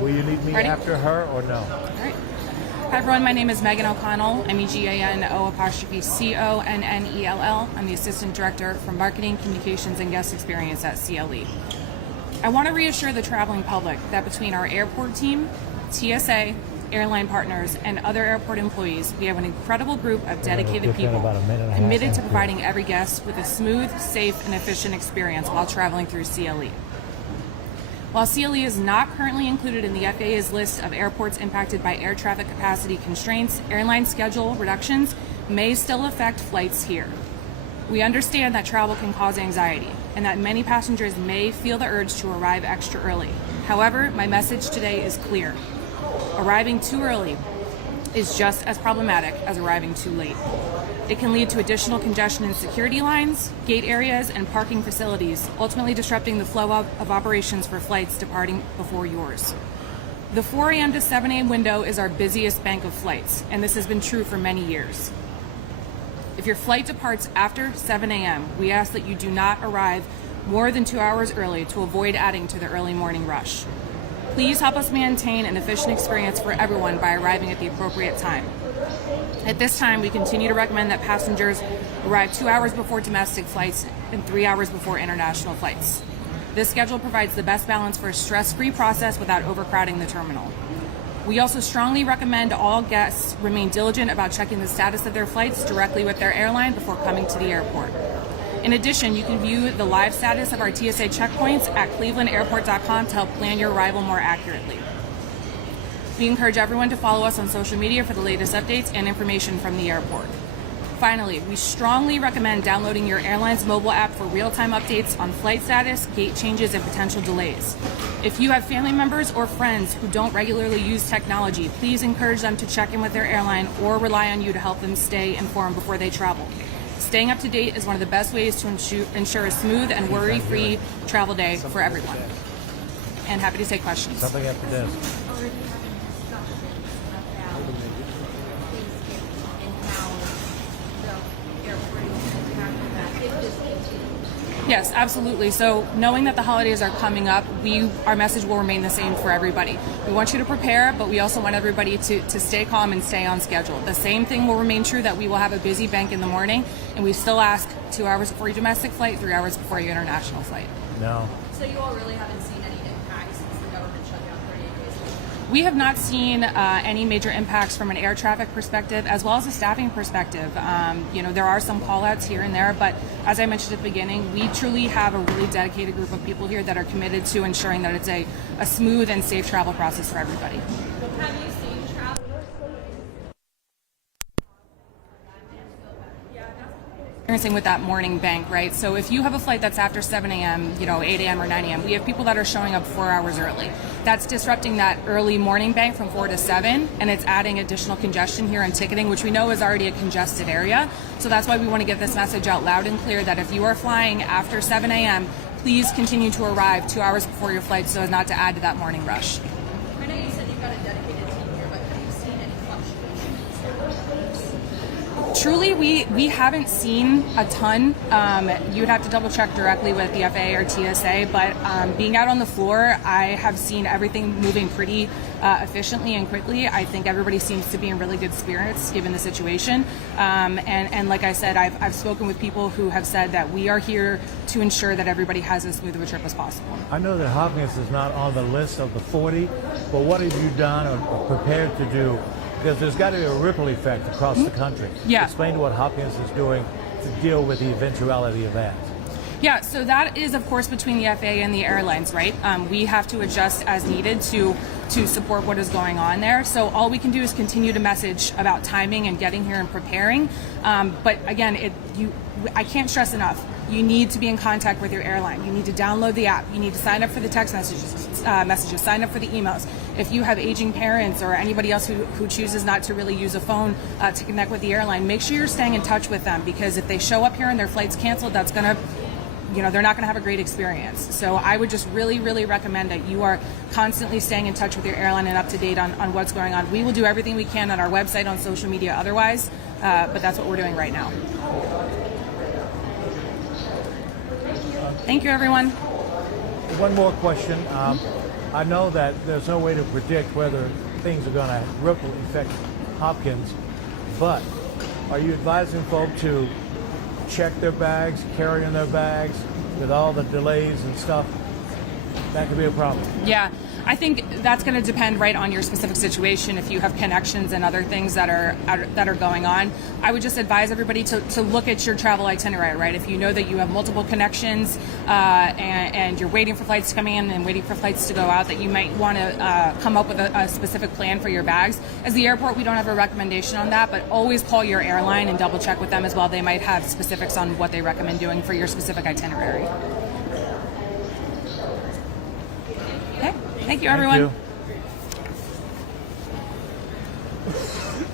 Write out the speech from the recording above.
Will you lead me Ready? after her or no? All right. Hi everyone, my name is Megan O'Connell, MEGANO''CONNELL. I'm the Assistant Director for Marketing, Communications, and Guest Experience at CLE. I want to reassure the traveling public that between our airport team, TSA, airline partners, and other airport employees, we have an incredible group of dedicated people committed to providing every guest with a smooth, safe, and efficient experience while traveling through CLE. While CLE is not currently included in the FAA's list of airports impacted by air traffic capacity constraints, airline schedule reductions may still affect flights here. We understand that travel can cause anxiety and that many passengers may feel the urge to arrive extra early. However, my message today is clear. Arriving too early is just as problematic as arriving too late. It can lead to additional congestion in security lines, gate areas, and parking facilities, ultimately disrupting the flow of operations for flights departing before yours. The 4 a.m. to 7 a.m. window is our busiest bank of flights, and this has been true for many years. If your flight departs after 7 a.m., we ask that you do not arrive more than 2 hours early to avoid adding to the early morning rush. Please help us maintain an efficient experience for everyone by arriving at the appropriate time. At this time, we continue to recommend that passengers arrive 2 hours before domestic flights and 3 hours before international flights. This schedule provides the best balance for a stress-free process without overcrowding the terminal. We also strongly recommend all guests remain diligent about checking the status of their flights directly with their airline before coming to the airport. In addition, you can view the live status of our TSA checkpoints at clevelandairport.com to help plan your arrival more accurately. We encourage everyone to follow us on social media for the latest updates and information from the airport. Finally, we strongly recommend downloading your airline's mobile app for real-time updates on flight status, gate changes, and potential delays. If you have family members or friends who don't regularly use technology, please encourage them to check in with their airline or rely on you to help them stay informed before they travel. Staying up to date is one of the best ways to ensure a smooth and worry-free travel day for everyone. And happy to take questions. Something after this. Yes, absolutely. So knowing that the holidays are coming up, our message will remain the same for everybody. We want you to prepare, but we also want everybody to stay calm and stay on schedule. The same thing will remain true, that we will have a busy bank in the morning, and we still ask 2 hours before your domestic flight, 3 hours before your international flight. No. So you all really haven't seen any impact since the government shut down 38 days ago? We have not seen any major impacts from an air traffic perspective, as well as a staffing perspective. There are some call-outs here and there, but as I mentioned at the beginning, we truly have a really dedicated group of people here that are committed to ensuring that it's a smooth and safe travel process for everybody. Have you seen travel? Experiencing with that morning bank, right? So if you have a flight that's after 7 a.m., 8 a.m. or 9 a.m., we have people that are showing up 4 hours early. That's disrupting that early morning bank from 4 to 7, and it's adding additional congestion here in ticketing, which we know is already a congested area. So that's why we want to get this message out loud and clear that if you are flying after 7 a.m., please continue to arrive 2 hours before your flight so as not to add to that morning rush. I know you said you've got a dedicated team here, but have you seen any fluctuations? Truly, we haven't seen a ton. You'd have to double check directly with the FAA or TSA, but being out on the floor, I have seen everything moving pretty efficiently and quickly. I think everybody seems to be in really good spirits given the situation. And like I said, I've spoken with people who have said that we are here to ensure that everybody has as smooth of a trip as possible. I know that Hopkins is not on the list of the 40, but what have you done or prepared to do? Because there's got to be a ripple effect across the country. Yeah. Explain what Hopkins is doing to deal with the eventuality of that. Yeah, so that is, of course, between the FAA and the airlines, right? We have to adjust as needed to support what is going on there. So all we can do is continue to message about timing and getting here and preparing. But again, I can't stress enough. You need to be in contact with your airline. You need to download the app. You need to sign up for the text messages, sign up for the emails. If you have aging parents or anybody else who chooses not to really use a phone to connect with the airline, make sure you're staying in touch with them, because if they show up here and their flight's canceled, that's going to they're not going to have a great experience. So I would just really, really recommend that you are constantly staying in touch with your airline and up to date on what's going on. We will do everything we can on our website, on social media otherwise, but that's what we're doing right now. Thank you, everyone. One more question. I know that there's no way to predict whether things are going to ripple effect Hopkins, but are you advising folk to check their bags, carry in their bags with all the delays and stuff? That could be a problem. Yeah, I think that's going to depend right on your specific situation. If you have connections and other things that are going on, I would just advise everybody to look at your travel itinerary. Right, if you know that you have multiple connections and you're waiting for flights to come in and waiting for flights to go out, that you might want to come up with a specific plan for your bags. As the airport, we don't have a recommendation on that, but always call your airline and double check with them as well. They might have specifics on what they recommend doing for your specific itinerary. Okay. Thank you, everyone. Thank you.